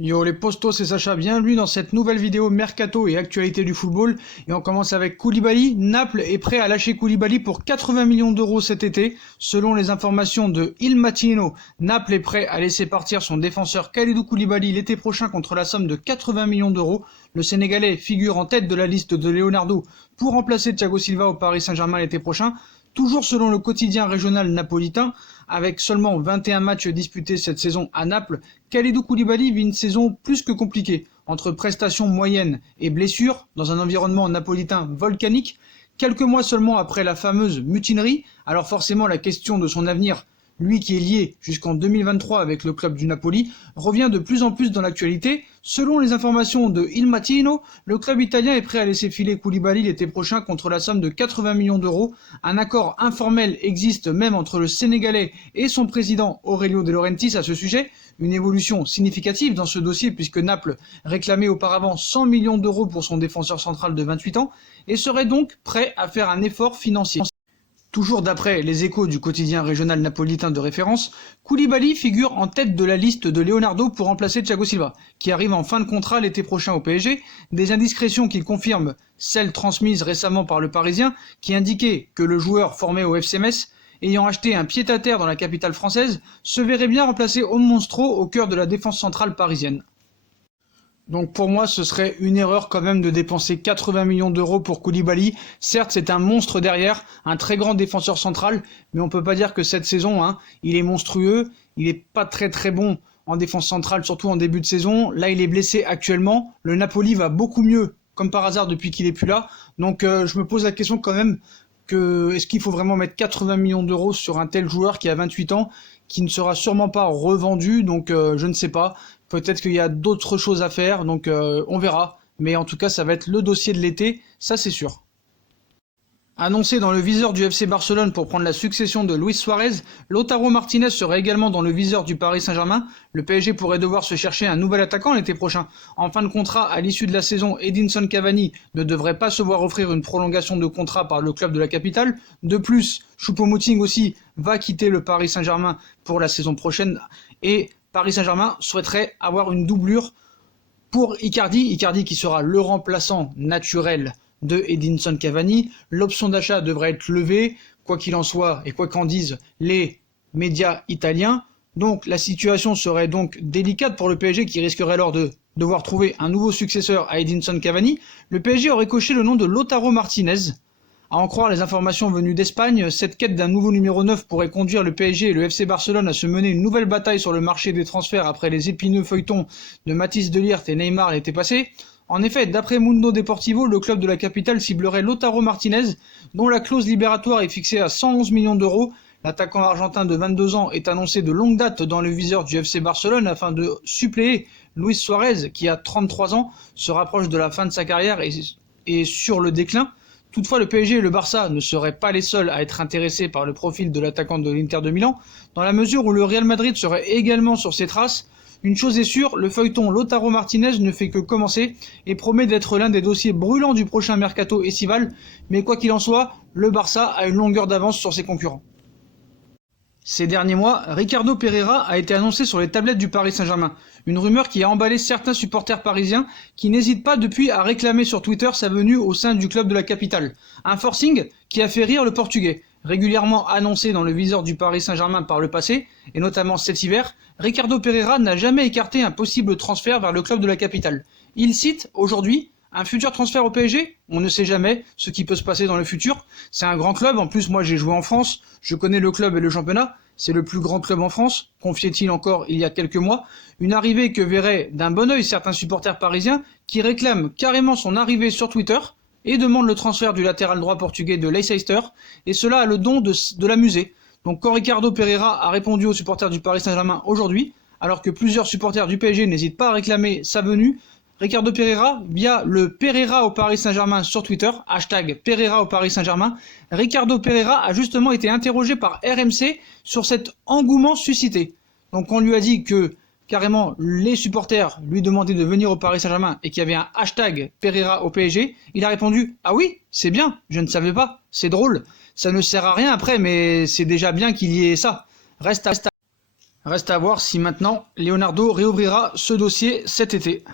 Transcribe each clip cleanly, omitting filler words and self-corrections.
Yo les postos, c'est Sacha, bienvenue dans cette nouvelle vidéo Mercato et actualité du football. Et on commence avec Koulibaly. Naples est prêt à lâcher Koulibaly pour 80 millions d'euros cet été. Selon les informations de Il Mattino, Naples est prêt à laisser partir son défenseur Kalidou Koulibaly l'été prochain contre la somme de 80 millions d'euros. Le Sénégalais figure en tête de la liste de Leonardo pour remplacer Thiago Silva au Paris Saint-Germain l'été prochain. Toujours selon le quotidien régional napolitain, avec seulement 21 matchs disputés cette saison à Naples, Kalidou Koulibaly vit une saison plus que compliquée. Entre prestations moyennes et blessures, dans un environnement napolitain volcanique, quelques mois seulement après la fameuse mutinerie, alors forcément la question de son avenir, lui qui est lié jusqu'en 2023 avec le club du Napoli, revient de plus en plus dans l'actualité. Selon les informations de Il Mattino, le club italien est prêt à laisser filer Koulibaly l'été prochain contre la somme de 80 millions d'euros. Un accord informel existe même entre le Sénégalais et son président Aurelio De Laurentiis à ce sujet. Une évolution significative dans ce dossier puisque Naples réclamait auparavant 100 millions d'euros pour son défenseur central de 28 ans et serait donc prêt à faire un effort financier. Toujours d'après les échos du quotidien régional napolitain de référence, Koulibaly figure en tête de la liste de Leonardo pour remplacer Thiago Silva, qui arrive en fin de contrat l'été prochain au PSG. Des indiscrétions qui confirment celles transmises récemment par le Parisien, qui indiquaient que le joueur formé au FC Metz, ayant acheté un pied-à-terre dans la capitale française, se verrait bien remplacer Om Monstro au cœur de la défense centrale parisienne. Donc pour moi, ce serait une erreur quand même de dépenser 80 millions d'euros pour Koulibaly. Certes, c'est un monstre derrière, un très grand défenseur central, mais on peut pas dire que cette saison, il est monstrueux, il est pas très bon en défense centrale, surtout en début de saison. Là, il est blessé actuellement. Le Napoli va beaucoup mieux, comme par hasard, depuis qu'il est plus là. Donc je me pose la question quand même est-ce qu'il faut vraiment mettre 80 millions d'euros sur un tel joueur qui a 28 ans, qui ne sera sûrement pas revendu, donc je ne sais pas. Peut-être qu'il y a d'autres choses à faire, donc on verra. Mais en tout cas, ça va être le dossier de l'été, ça c'est sûr. Annoncé dans le viseur du FC Barcelone pour prendre la succession de Luis Suarez, Lautaro Martinez serait également dans le viseur du Paris Saint-Germain. Le PSG pourrait devoir se chercher un nouvel attaquant l'été prochain. En fin de contrat, à l'issue de la saison, Edinson Cavani ne devrait pas se voir offrir une prolongation de contrat par le club de la capitale. De plus, Choupo-Moting aussi va quitter le Paris Saint-Germain pour la saison prochaine et Paris Saint-Germain souhaiterait avoir une doublure pour Icardi qui sera le remplaçant naturel de Edinson Cavani. L'option d'achat devrait être levée, quoi qu'il en soit, et quoi qu'en disent les médias italiens. Donc la situation serait donc délicate pour le PSG qui risquerait alors de devoir trouver un nouveau successeur à Edinson Cavani. Le PSG aurait coché le nom de Lautaro Martinez. À en croire les informations venues d'Espagne, cette quête d'un nouveau numéro 9 pourrait conduire le PSG et le FC Barcelone à se mener une nouvelle bataille sur le marché des transferts après les épineux feuilletons de Matthijs de Ligt et Neymar l'été passé. En effet, d'après Mundo Deportivo, le club de la capitale ciblerait Lautaro Martinez, dont la clause libératoire est fixée à 111 millions d'euros. L'attaquant argentin de 22 ans est annoncé de longue date dans le viseur du FC Barcelone afin de suppléer Luis Suarez, qui a 33 ans, se rapproche de la fin de sa carrière et est sur le déclin. Toutefois, le PSG et le Barça ne seraient pas les seuls à être intéressés par le profil de l'attaquant de l'Inter de Milan, dans la mesure où le Real Madrid serait également sur ses traces. Une chose est sûre, le feuilleton Lautaro Martinez ne fait que commencer et promet d'être l'un des dossiers brûlants du prochain mercato estival, mais quoi qu'il en soit, le Barça a une longueur d'avance sur ses concurrents. Ces derniers mois, Ricardo Pereira a été annoncé sur les tablettes du Paris Saint-Germain. Une rumeur qui a emballé certains supporters parisiens qui n'hésitent pas depuis à réclamer sur Twitter sa venue au sein du club de la capitale. Un forcing qui a fait rire le Portugais. Régulièrement annoncé dans le viseur du Paris Saint-Germain par le passé, et notamment cet hiver, Ricardo Pereira n'a jamais écarté un possible transfert vers le club de la capitale. Il cite aujourd'hui un futur transfert au PSG, on ne sait jamais ce qui peut se passer dans le futur. C'est un grand club, en plus moi j'ai joué en France, je connais le club et le championnat, c'est le plus grand club en France, confiait-il encore il y a quelques mois. Une arrivée que verraient d'un bon œil certains supporters parisiens qui réclament carrément son arrivée sur Twitter et demandent le transfert du latéral droit portugais de Leicester, et cela a le don de l'amuser. Donc quand Ricardo Pereira a répondu aux supporters du Paris Saint-Germain aujourd'hui, alors que plusieurs supporters du PSG n'hésitent pas à réclamer sa venue, Ricardo Pereira, via le Pereira au Paris Saint-Germain sur Twitter, hashtag Pereira au Paris Saint-Germain, Ricardo Pereira a justement été interrogé par RMC sur cet engouement suscité. Donc on lui a dit que carrément les supporters lui demandaient de venir au Paris Saint-Germain et qu'il y avait un hashtag Pereira au PSG. Il a répondu « Ah oui, c'est bien, je ne savais pas, c'est drôle, ça ne sert à rien après mais c'est déjà bien qu'il y ait ça, reste à Reste à voir si maintenant Leonardo réouvrira ce dossier cet été.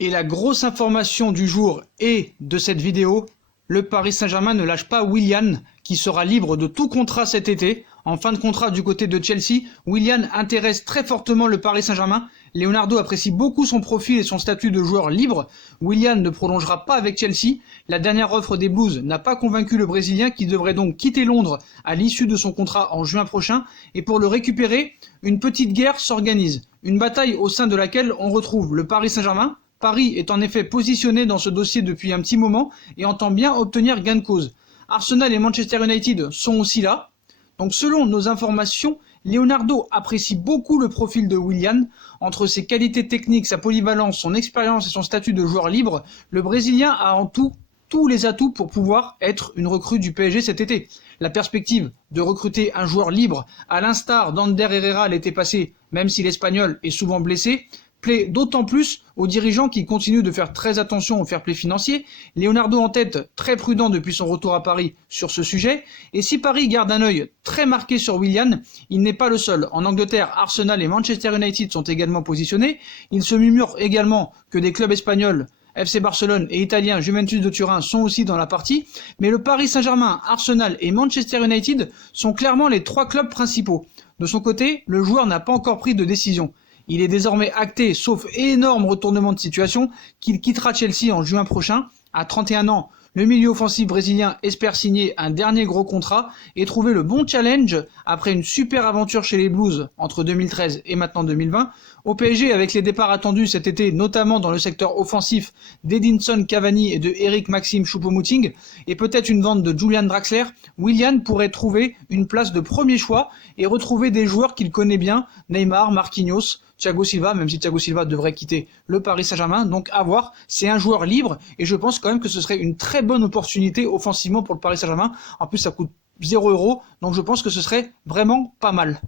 Et la grosse information du jour et de cette vidéo, le Paris Saint-Germain ne lâche pas Willian, qui sera libre de tout contrat cet été. En fin de contrat du côté de Chelsea, Willian intéresse très fortement le Paris Saint-Germain. Leonardo apprécie beaucoup son profil et son statut de joueur libre. Willian ne prolongera pas avec Chelsea. La dernière offre des Blues n'a pas convaincu le Brésilien qui devrait donc quitter Londres à l'issue de son contrat en juin prochain. Et pour le récupérer, une petite guerre s'organise. Une bataille au sein de laquelle on retrouve le Paris Saint-Germain. Paris est en effet positionné dans ce dossier depuis un petit moment et entend bien obtenir gain de cause. Arsenal et Manchester United sont aussi là. Donc selon nos informations, Leonardo apprécie beaucoup le profil de Willian. Entre ses qualités techniques, sa polyvalence, son expérience et son statut de joueur libre, le Brésilien a en tout tous les atouts pour pouvoir être une recrue du PSG cet été. La perspective de recruter un joueur libre, à l'instar d'Ander Herrera l'été passé, même si l'Espagnol est souvent blessé, plaît d'autant plus aux dirigeants qui continuent de faire très attention au fair play financier. Leonardo en tête, très prudent depuis son retour à Paris sur ce sujet. Et si Paris garde un œil très marqué sur Willian, il n'est pas le seul. En Angleterre, Arsenal et Manchester United sont également positionnés. Il se murmure également que des clubs espagnols, FC Barcelone et italiens Juventus de Turin sont aussi dans la partie. Mais le Paris Saint-Germain, Arsenal et Manchester United sont clairement les trois clubs principaux. De son côté, le joueur n'a pas encore pris de décision. Il est désormais acté, sauf énorme retournement de situation, qu'il quittera Chelsea en juin prochain. À 31 ans, le milieu offensif brésilien espère signer un dernier gros contrat et trouver le bon challenge après une super aventure chez les Blues entre 2013 et maintenant 2020. Au PSG, avec les départs attendus cet été, notamment dans le secteur offensif d'Edinson Cavani et de Eric Maxime Choupo-Moting, et peut-être une vente de Julian Draxler, Willian pourrait trouver une place de premier choix et retrouver des joueurs qu'il connaît bien, Neymar, Marquinhos, Thiago Silva, même si Thiago Silva devrait quitter le Paris Saint-Germain. Donc à voir, c'est un joueur libre et je pense quand même que ce serait une très bonne opportunité offensivement pour le Paris Saint-Germain. En plus, ça coûte 0 €, donc je pense que ce serait vraiment pas mal.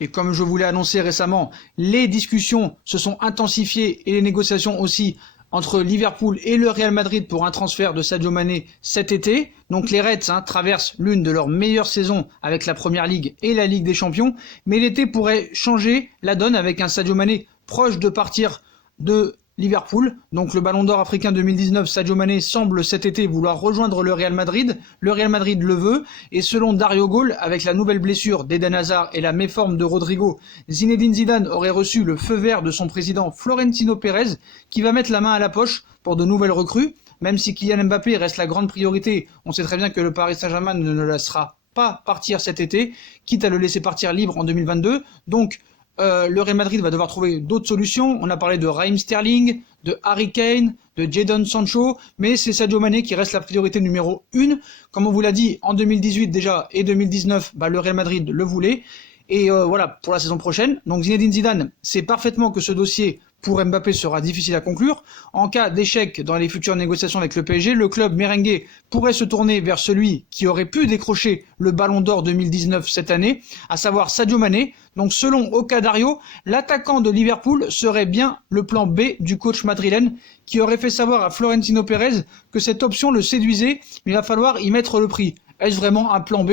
Et comme je vous l'ai annoncé récemment, les discussions se sont intensifiées et les négociations aussi entre Liverpool et le Real Madrid pour un transfert de Sadio Mané cet été. Donc les Reds traversent l'une de leurs meilleures saisons avec la Première Ligue et la Ligue des Champions, mais l'été pourrait changer la donne avec un Sadio Mané proche de partir de Liverpool. Donc le Ballon d'Or africain 2019, Sadio Mané semble cet été vouloir rejoindre le Real Madrid. Le Real Madrid le veut et selon Dario Gol, avec la nouvelle blessure d'Eden Hazard et la méforme de Rodrigo, Zinedine Zidane aurait reçu le feu vert de son président Florentino Pérez qui va mettre la main à la poche pour de nouvelles recrues. Même si Kylian Mbappé reste la grande priorité, on sait très bien que le Paris Saint-Germain ne le laissera pas partir cet été, quitte à le laisser partir libre en 2022. Donc le Real Madrid va devoir trouver d'autres solutions. On a parlé de Raheem Sterling, de Harry Kane, de Jadon Sancho, mais c'est Sadio Mané qui reste la priorité numéro 1. Comme on vous l'a dit, en 2018 déjà et 2019, le Real Madrid le voulait. Et voilà, pour la saison prochaine. Donc Zinedine Zidane sait parfaitement que ce dossier pour Mbappé sera difficile à conclure. En cas d'échec dans les futures négociations avec le PSG, le club merengue pourrait se tourner vers celui qui aurait pu décrocher le Ballon d'Or 2019 cette année, à savoir Sadio Mané. Donc selon Oka Dario, l'attaquant de Liverpool serait bien le plan B du coach madrilène qui aurait fait savoir à Florentino Pérez que cette option le séduisait, mais il va falloir y mettre le prix. Est-ce vraiment un plan B ?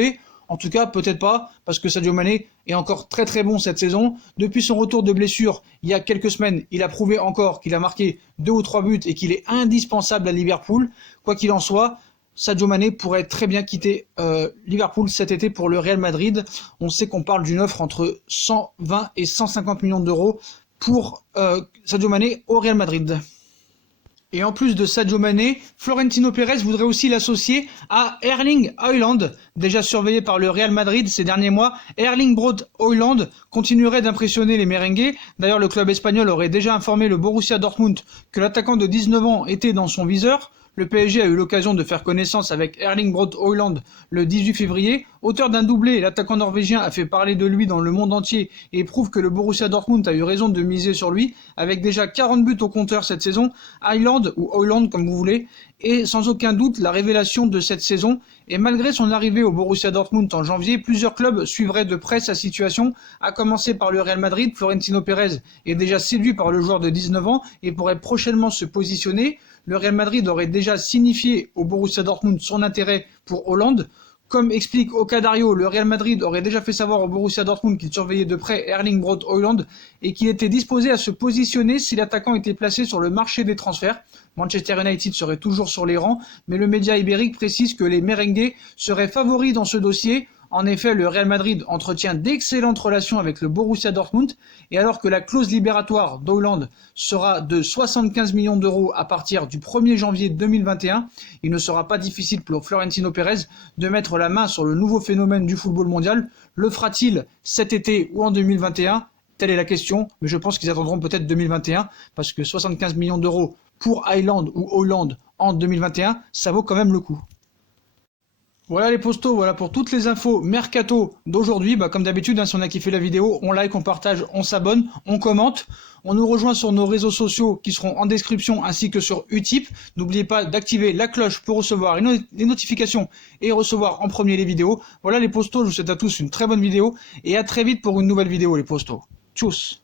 En tout cas, peut-être pas, parce que Sadio Mané est encore très très bon cette saison. Depuis son retour de blessure, il y a quelques semaines, il a prouvé encore qu'il a marqué 2 ou 3 buts et qu'il est indispensable à Liverpool. Quoi qu'il en soit, Sadio Mané pourrait très bien quitter Liverpool cet été pour le Real Madrid. On sait qu'on parle d'une offre entre 120 et 150 millions d'euros pour Sadio Mané au Real Madrid. Et en plus de Sadio Mané, Florentino Pérez voudrait aussi l'associer à Erling Haaland, déjà surveillé par le Real Madrid ces derniers mois. Erling Braut Haaland continuerait d'impressionner les merengues. D'ailleurs, le club espagnol aurait déjà informé le Borussia Dortmund que l'attaquant de 19 ans était dans son viseur. Le PSG a eu l'occasion de faire connaissance avec Erling Braut Haaland le 18 février. Auteur d'un doublé, l'attaquant norvégien a fait parler de lui dans le monde entier et prouve que le Borussia Dortmund a eu raison de miser sur lui, avec déjà 40 buts au compteur cette saison. Haaland, ou Haaland comme vous voulez, est sans aucun doute la révélation de cette saison. Et malgré son arrivée au Borussia Dortmund en janvier, plusieurs clubs suivraient de près sa situation, à commencer par le Real Madrid. Florentino Pérez est déjà séduit par le joueur de 19 ans et pourrait prochainement se positionner. Le Real Madrid aurait déjà signifié au Borussia Dortmund son intérêt pour Haaland. Comme explique Ocadario, le Real Madrid aurait déjà fait savoir au Borussia Dortmund qu'il surveillait de près Erling Braut Haaland et qu'il était disposé à se positionner si l'attaquant était placé sur le marché des transferts. Manchester United serait toujours sur les rangs, mais le média ibérique précise que les merengues seraient favoris dans ce dossier. En effet, le Real Madrid entretient d'excellentes relations avec le Borussia Dortmund et alors que la clause libératoire d'Haaland sera de 75 millions d'euros à partir du 1er janvier 2021, il ne sera pas difficile pour Florentino Pérez de mettre la main sur le nouveau phénomène du football mondial. Le fera-t-il cet été ou en 2021 ? Telle est la question, mais je pense qu'ils attendront peut-être 2021 parce que 75 millions d'euros pour Haaland ou Haaland en 2021, ça vaut quand même le coup. Voilà les postos, voilà pour toutes les infos mercato d'aujourd'hui. Comme d'habitude, si on a kiffé la vidéo, on like, on partage, on s'abonne, on commente. On nous rejoint sur nos réseaux sociaux qui seront en description ainsi que sur Utip. N'oubliez pas d'activer la cloche pour recevoir les notifications et recevoir en premier les vidéos. Voilà les postos, je vous souhaite à tous une très bonne vidéo et à très vite pour une nouvelle vidéo les postos. Tchuss.